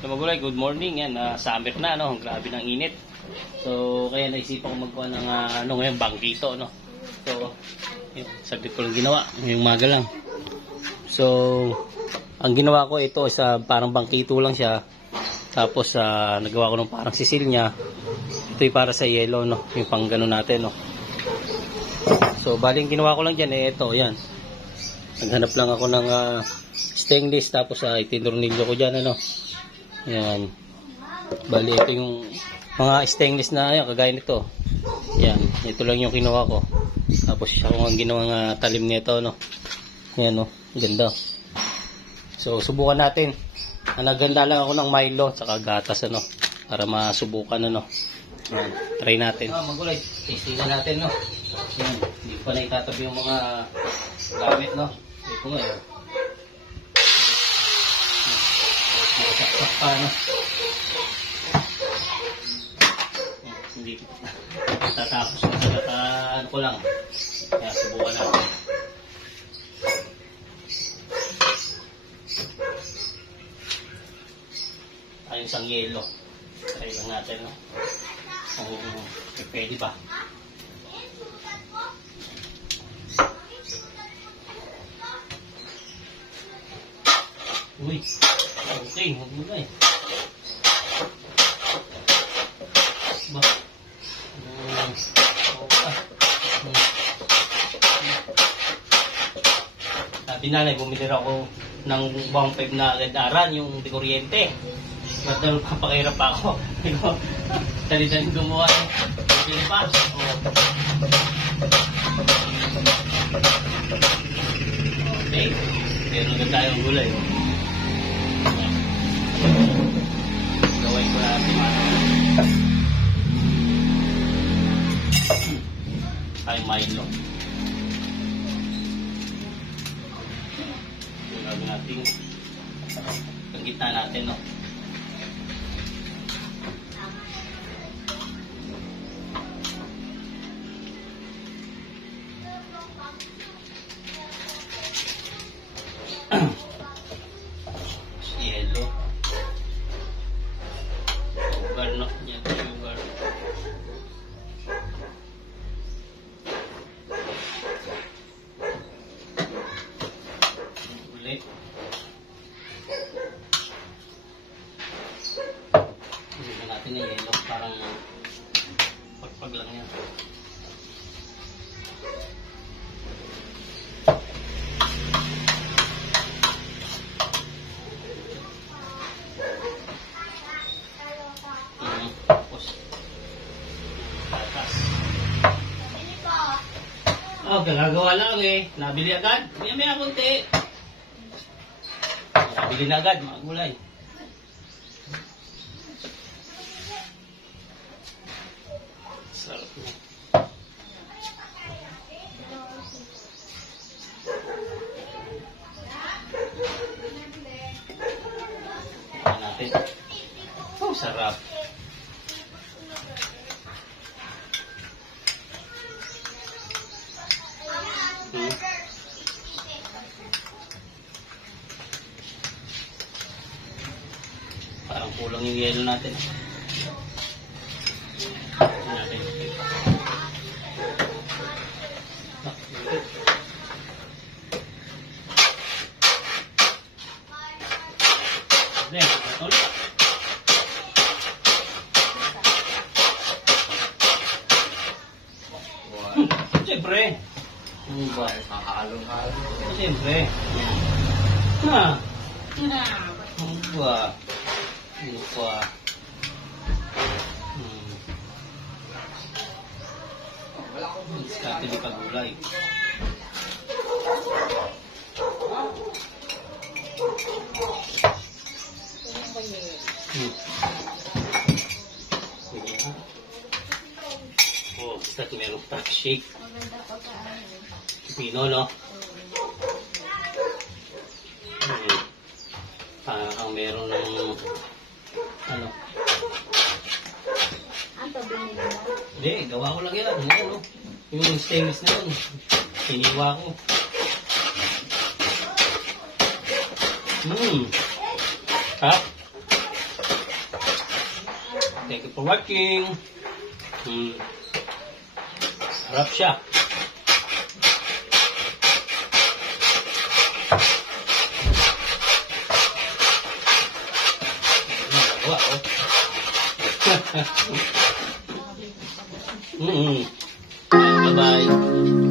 So magulay, good morning yan. Summer na, no? Grabe ng init. So kaya naisipan ko magkuha ng ngayon, bangkito, no? So yun, saglit ko lang ginawa, yung umaga lang. So ang ginawa ko ito is parang bangkito lang siya. Tapos nagawa ko ng parang sisil niya. Ito yung para sa yellow, no? Yung pang gano'n natin, no? So baling ginawa ko lang dyan, ito, yan. Naghanap lang ako ng stainless, tapos itinurnilyo ko dyan, ano? Yan. Bali, ito yung mga stainless na, yan, kagaya nito. Yan, ito lang yung kinuha ko. Tapos siya kung ang ginawang talim nito, no? Yan, no? Ganda. So subukan natin. Naganda lang ako ng Milo tsaka gatas, ano, para masubukan, ano. Yan, try natin. Magulay, testingan natin, no. Yan, hindi pa na itatabi yung mga gamit, no. Ito nga, yun. Nakasaksak pa, no. Yan, hindi tatapos na sa ano ko lang. Kaya subukan natin. Ayun isang yelo. Try lang natin, no. Pwede ba? Uy, okay, huwag mo na eh. Ba? Sabi nanay, bumili ako ng 1.5 na agad-aran, yung di kuryente. Ba't na papakirap pa ako? Dali-dali gumawa ng pilipas. Okay. Meron na tayong gulay. Gawin ko natin ay Milo. Gawin natin ang gitna natin, no? Yellow. Sugar, no? Yan, sugar. Ulit. Hindi natin yung yellow. Parang pagpag lang yan. Oh, gagawa lang eh. Nabili agad. May kunti. Nabili na agad, mga gulay. Sarap na. Tingnan natin. Oh, sarap. Parang kulang yung yelo natin. Natin. Siyempre. Ano ba? Makakalong-halong. Siyempre. Ha? Ano ba? Ano ba? Diskarte di pagulay. Oh, basta merong top shake. Pino, no? Parang meron ng ano? Hindi, gawa ko lang yan. Ano? Yung stainless na yun. Hiniwa ko. Ha? Thank you for watching. Harap siya. Bye-bye.